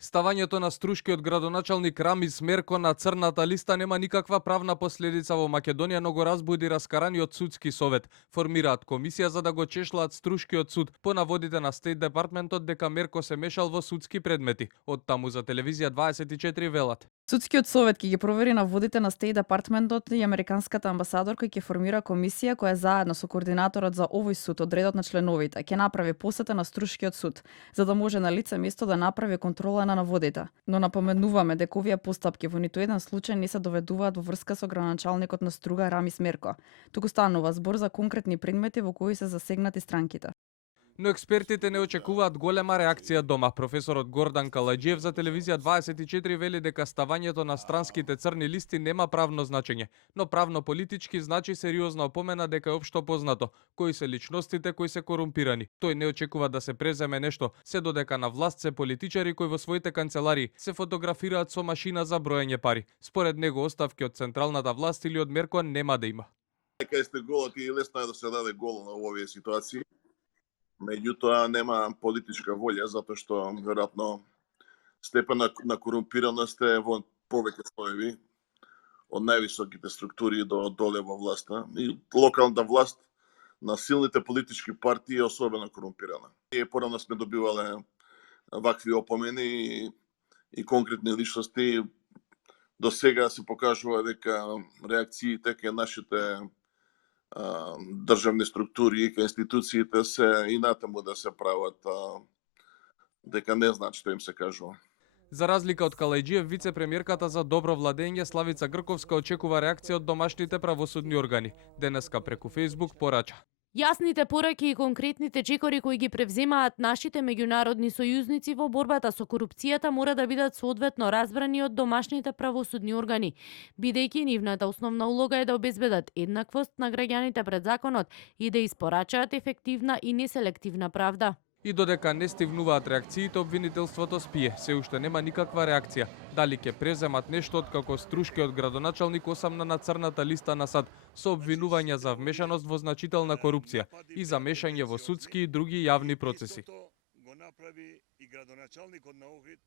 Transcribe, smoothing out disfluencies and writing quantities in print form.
Ставањето на струшкиот градоначалник Рамис Мерко на црната листа нема никаква правна последица во Македонија, но го разбуди раскараниот судски совет. Формираат комисија за да го чешлаат струшкиот суд по наводите на Стейт Департментот дека Мерко се мешал во судски предмети. Од таму за телевизија 24 велат. Судскиот совет ќе ги провери наводите на Стейт Департментот и американската амбасадорка ќе формира комисија која заедно со координаторот за овој суд од редот на членовите ќе направи посета на струшкиот суд, за да може на лице место да направи контрола на наводите. Но напоменуваме дека овие постапки во ниту еден случај не се доведуваат во врска со градоначалникот на Струга Рамис Мерко, туку станува збор за конкретни предмети во кои се засегнати странките. Но експертите не очекуваат голема реакција дома. Професорот Гордан Калаџиев за телевизија 24 вели дека ставањето на странските црни листи нема правно значење, но правно-политички значи сериозна опомена дека е општо познато кои се личностите кои се корумпирани. Тој не очекува да се преземе нешто, се додека на власт се политичари кои во своите канцеларии се фотографираат со машина за броење пари. Според него оставки од централната власт или од Мерко нема да има. Кај сте голот и лесно е да се даде гол на овие ситуации. Меѓутоа нема политичка волја, затоа што веројатно степен на корумпираност е во повеќе слоеви, од највисоките структури до доле во власта. И локалната власт на силните политички партии е особено корумпирана. И порано сме добивале вакви опомени и конкретни личности. До сега се покажува дека реакциите кај нашите државни структури и институциите се и натаму да се прават дека не знаат што им се кажува. За разлика од Калајџиев, вице-премиерката за добро владење Славица Грковска очекува реакција од домашните правосудни органи. Денеска преку Facebook порача: Јасните пораки и конкретните чекори кои ги превземаат нашите меѓународни сојузници во борбата со корупцијата мора да бидат соодветно разбрани од домашните правосудни органи, бидејќи нивната основна улога е да обезбедат еднаквост на граѓаните пред законот и да испорачаат ефективна и неселективна правда. И додека не стивнуваат реакциите, обвинителството спие. Се уште нема никаква реакција. Дали ќе преземат нешто откако струшкиот градоначалник осамна на црната листа на САД со обвинувања за вмешаност во значителна корупција и за мешање во судски и други јавни процеси. Го направи и градоначалникот на Охрид